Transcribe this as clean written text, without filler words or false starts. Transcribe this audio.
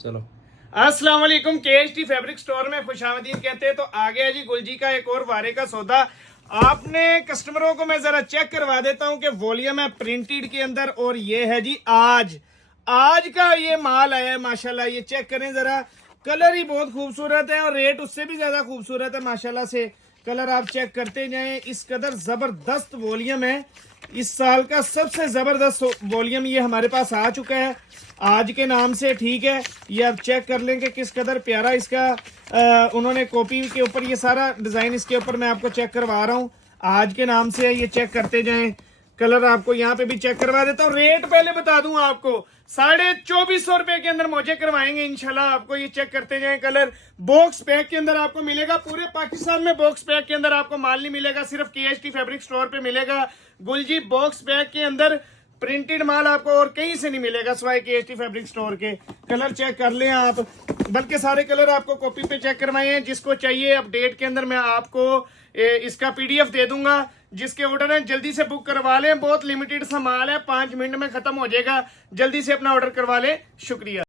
चलो अस्सलाम वालेकुम। केएचटी फैब्रिक स्टोर में खुशामदीद कहते हैं। तो आ गया जी गुलजी का एक और वारे का सौदा। आपने कस्टमरों को मैं जरा चेक करवा देता हूं कि वॉल्यूम है प्रिंटेड के अंदर, और ये है जी आज का ये माल आया है माशाल्लाह। ये चेक करें जरा, कलर ही बहुत खूबसूरत है और रेट उससे भी ज्यादा खूबसूरत है माशाल्लाह से। कलर आप चेक करते जाएं, इस कदर जबरदस्त वॉल्यूम है। इस साल का सबसे जबरदस्त वॉल्यूम ये हमारे पास आ चुका है आज के नाम से, ठीक है। ये आप चेक कर लें कि किस कदर प्यारा इसका उन्होंने कॉपी के ऊपर ये सारा डिजाइन इसके ऊपर मैं आपको चेक करवा रहा हूँ आज के नाम से। ये चेक करते जाएं, कलर आपको यहाँ पे भी चेक करवा देता हूँ। रेट पहले बता दूं आपको, 2450 रुपए के अंदर मौजे करवाएंगे इंशाल्लाह आपको। ये चेक करते जाएं, कलर बॉक्स पैक के अंदर आपको मिलेगा। पूरे पाकिस्तान में बॉक्स पैक के अंदर आपको माल नहीं मिलेगा, सिर्फ केएचटी फैब्रिक स्टोर पे मिलेगा। गुलजी बॉक्स पैक के अंदर प्रिंटेड माल आपको और कहीं से नहीं मिलेगा सिवाय केएचटी फैब्रिक स्टोर के। कलर चेक कर लें आप, बल्कि सारे कलर आपको कॉपी पे चेक करवाए हैं। जिसको चाहिए अपडेट के अंदर मैं आपको इसका पीडीएफ दे दूंगा। जिसके ऑर्डर है जल्दी से बुक करवा लें, बहुत लिमिटेड सा माल है, 5 मिनट में खत्म हो जाएगा। जल्दी से अपना ऑर्डर करवा लें। शुक्रिया।